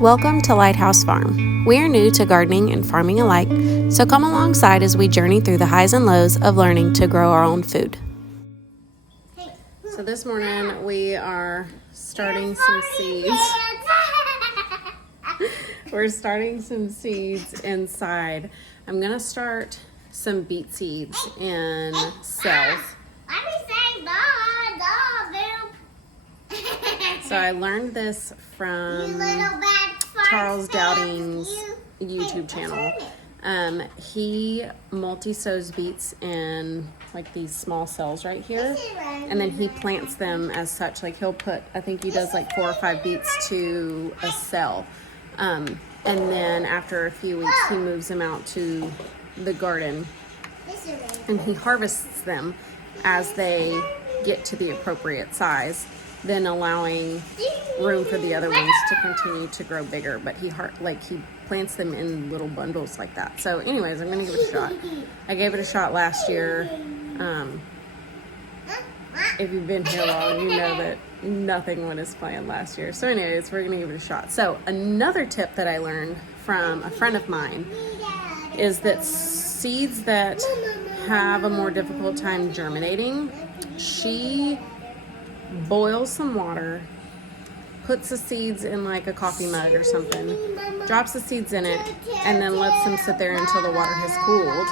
Welcome to Lighthouse Farm. We are new to gardening and farming alike, so come alongside as we journey through the highs and lows of learning to grow our own food. So this morning we are starting some seeds. We're starting some seeds inside. I'm going to start some beet seeds in cells. So I learned this from Charles Dowding's YouTube channel. He multi-sows beets in like these small cells right here, and then he plants them as such. Like he'll put, I think he does like 4 or 5 beets to a cell. And then after a few weeks, he moves them out to the garden and he harvests them as they get to the appropriate size, then allowing room for the other ones to continue to grow bigger. But he plants them in little bundles like that. So anyways, I'm gonna give it a shot. I gave it a shot last year. If you've been here long, you know that nothing went as planned last year. So anyways, we're gonna give it a shot. So another tip that I learned from a friend of mine is that seeds that have a more difficult time germinating, she boils some water, puts the seeds in like a coffee mug or something, drops the seeds in it, and then lets them sit there until the water has cooled,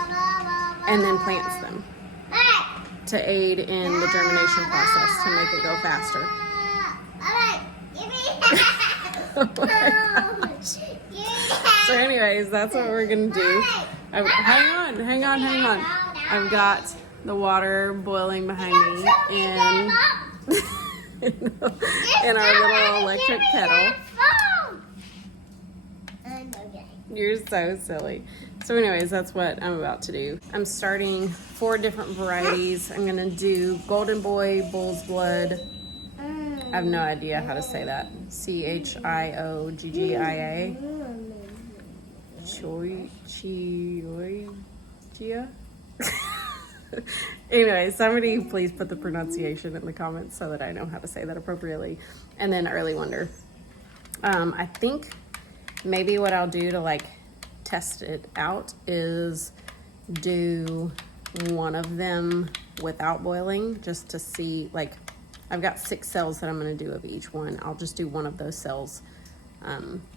and then plants them to aid in the germination process to make it go faster. Oh my gosh. So anyways, that's what we're gonna do. Hang on. I've got the water boiling behind me in our little electric kettle. You're so silly. So anyways, that's what I'm about to do. I'm starting 4 different varieties. I'm gonna do Golden Boy, Bull's Blood. I have no idea how to say that. Chioggia. Chia. Anyway, somebody please put the pronunciation in the comments so that I know how to say that appropriately. And then Early Wonder. I think maybe what I'll do to like test it out is do one of them without boiling, just to see. Like I've got 6 cells that I'm going to do of each one. I'll just do one of those cells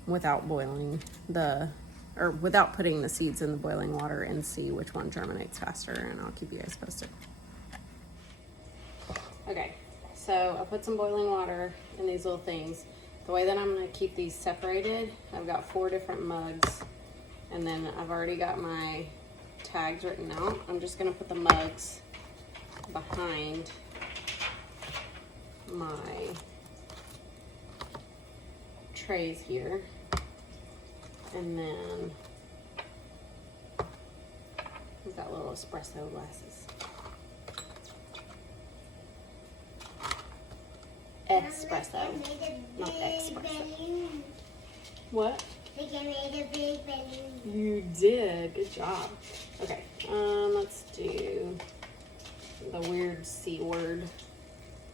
without boiling without putting the seeds in the boiling water and see which one germinates faster, and I'll keep you guys posted. Okay, so I put some boiling water in these little things. The way that I'm going to keep these separated, I've got 4 different mugs, and then I've already got my tags written out. I'm just going to put the mugs behind my trays here. And then we've got little espresso glasses. Espresso, not espresso. What? I made a big balloon. You did. Good job. Okay. Let's do the weird C word.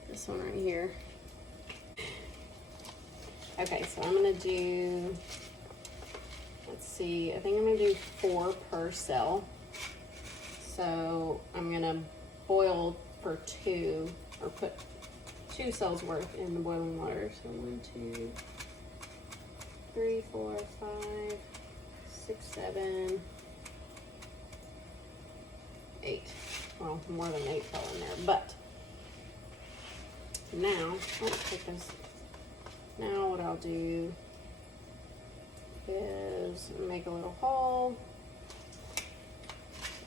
This one right here. Okay, so I'm gonna do. Let's see, I think I'm gonna do 4 per cell. So I'm gonna boil for 2, or put 2 cells worth in the boiling water. So 1, 2, 3, 4, 5, 6, 7, 8. Well, more than 8 fell in there, but now, let's take this. Now what I'll do is make a little hole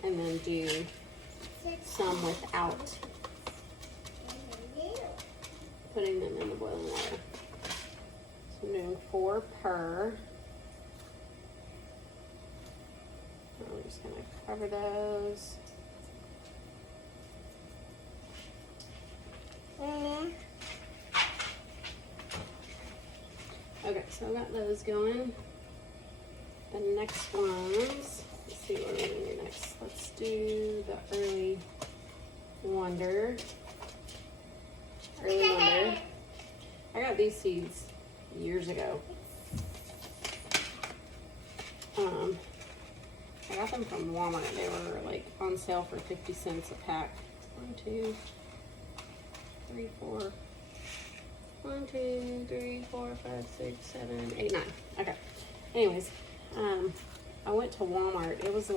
and then do some without putting them in the boiling water. So I'm doing 4 per. I'm just gonna cover those. Okay, so I got those going. The next ones, let's see what we're going to do next. Let's do the Early Wonder. I got these seeds years ago. them from Walmart. They were like on sale for 50 cents a pack. 1, 2, 3, 4. 1, 2, 3, 4, 5, 6, 7, 8, 9. Okay. Anyways, I went to Walmart. It was the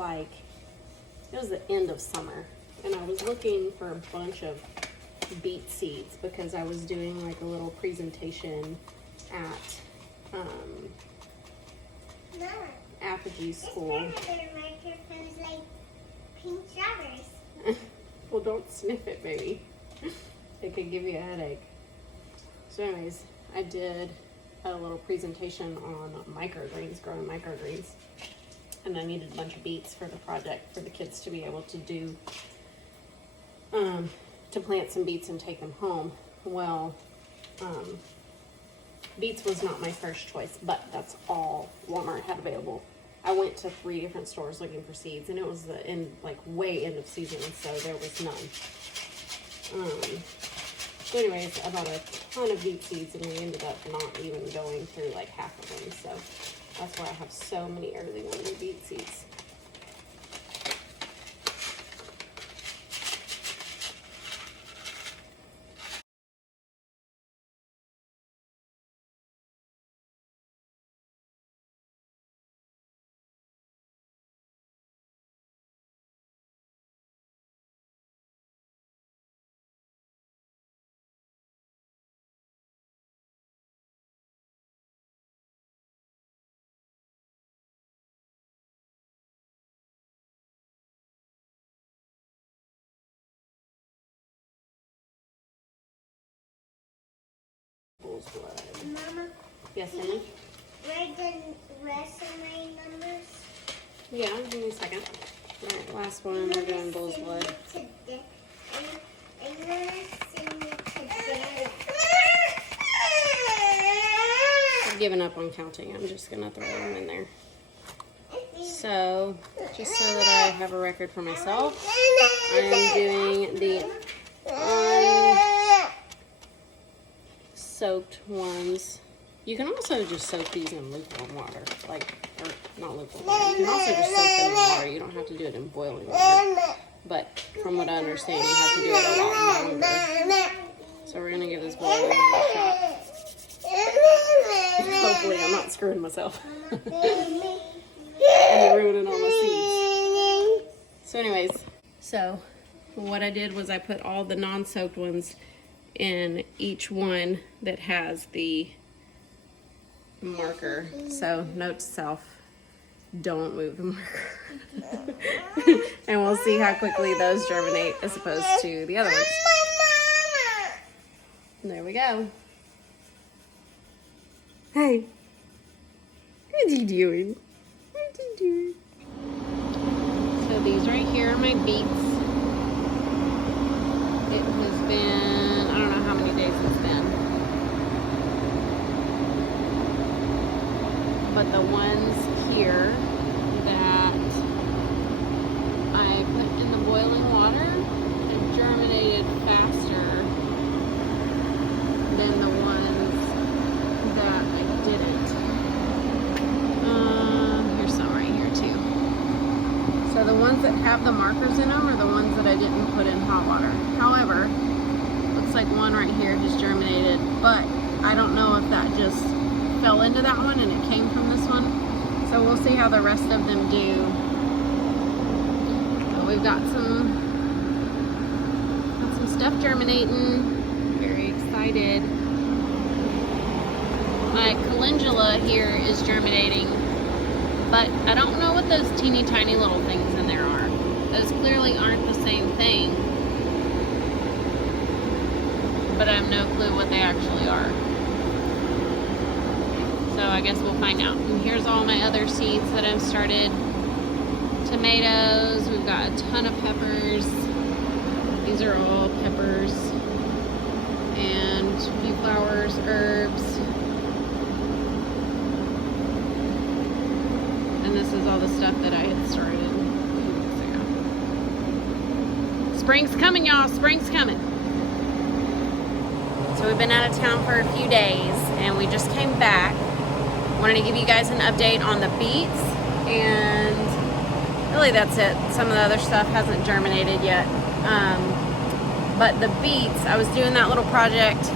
end of summer, and I was looking for a bunch of beet seeds because I was doing like a little presentation at Apogee School. Like pink strawberries. Well, don't sniff it, baby. It could give you a headache. So anyways, I did a little presentation on microgreens, growing microgreens. And I needed a bunch of beets for the project for the kids to be able to do, to plant some beets and take them home. Well, beets was not my first choice, but that's all Walmart had available. I went to 3 different stores looking for seeds, and it was the way end of season, so there was none. So anyways, I bought a ton of beet seeds, and we ended up not even going through like half of them. So that's why I have so many early warning beet seeds. Bull's blood. Mama? Yes, honey? Write the rest of my numbers. Yeah, give me a second. Alright, last one, we're doing bull's blood. I'm gonna sing it today. I've given up on counting. I'm just gonna throw them in there. So, just so that I have a record for myself, I am doing the soaked ones. You can also just soak these in lukewarm water, or not lukewarm water. You can also just soak them in water. You don't have to do it in boiling water. But from what I understand, you have to do it a lot longer. So we're gonna give this bowl a shot. Hopefully, I'm not screwing myself and ruining all my seeds. So, anyways, what I did was I put all the non-soaked ones in each one that has the marker. So note to self, don't move the marker. And we'll see how quickly those germinate as opposed to the other ones. There we go. Hey, what are you doing? What are you doing? So these right here are my beets. It has been, I don't know how many days it's been. But the ones here that I put in the boiling water have germinated faster than the ones that I didn't. Here's some right here too. So the ones that have the markers in them are the ones that I didn't put in hot water. However, looks like one right here has germinated, but I don't know if that just fell into that one and it came from this one. So we'll see how the rest of them do. So we've got some stuff germinating. Very excited. My calendula here is germinating, but I don't know what those teeny tiny little things in there are. Those clearly aren't the same thing, but I have no clue what they actually are. So I guess we'll find out. And here's all my other seeds that I've started. Tomatoes, we've got a ton of peppers. These are all peppers. And a few flowers, herbs. And this is all the stuff that I had started a few weeks ago. Spring's coming, y'all. Spring's coming. So we've been out of town for a few days, and we just came back. Wanted to give you guys an update on the beets and really that's it. Some of the other stuff hasn't germinated yet. But the beets, I was doing that little project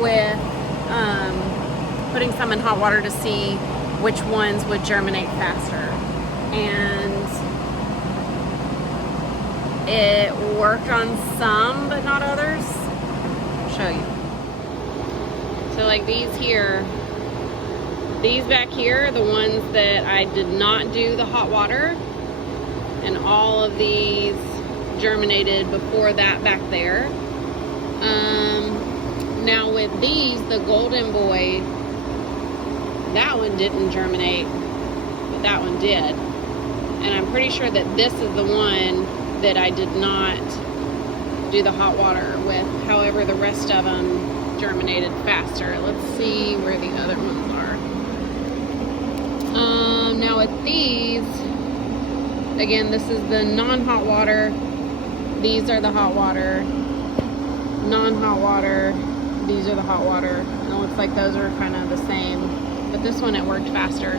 with putting some in hot water to see which ones would germinate faster. And it worked on some, but not others. I'll show you. So like these here, these back here are the ones that I did not do the hot water, and all of these germinated before that back there. Now with these, the golden boy, that one didn't germinate, but that one did. And I'm pretty sure that this is the one that I did not do the hot water with. However, the rest of them germinated faster. Let's see where the other ones are. Now with these, again, this is the non-hot water. These are the hot water. Non-hot water. These are the hot water. And it looks like those are kind of the same. But this one, it worked faster.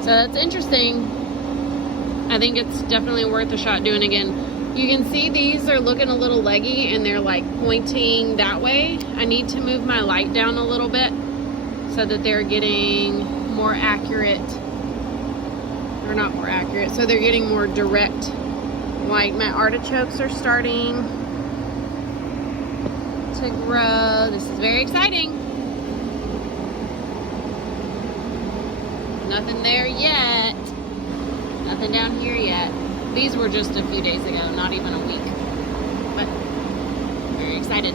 So that's interesting. I think it's definitely worth a shot doing again. You can see these are looking a little leggy and they're like pointing that way. I need to move my light down a little bit so that they're getting more accurate, or not more accurate, so they're getting more direct light. My artichokes are starting to grow. This is very exciting. Nothing there yet. Nothing down here yet. These were just a few days ago, not even a week. But very excited.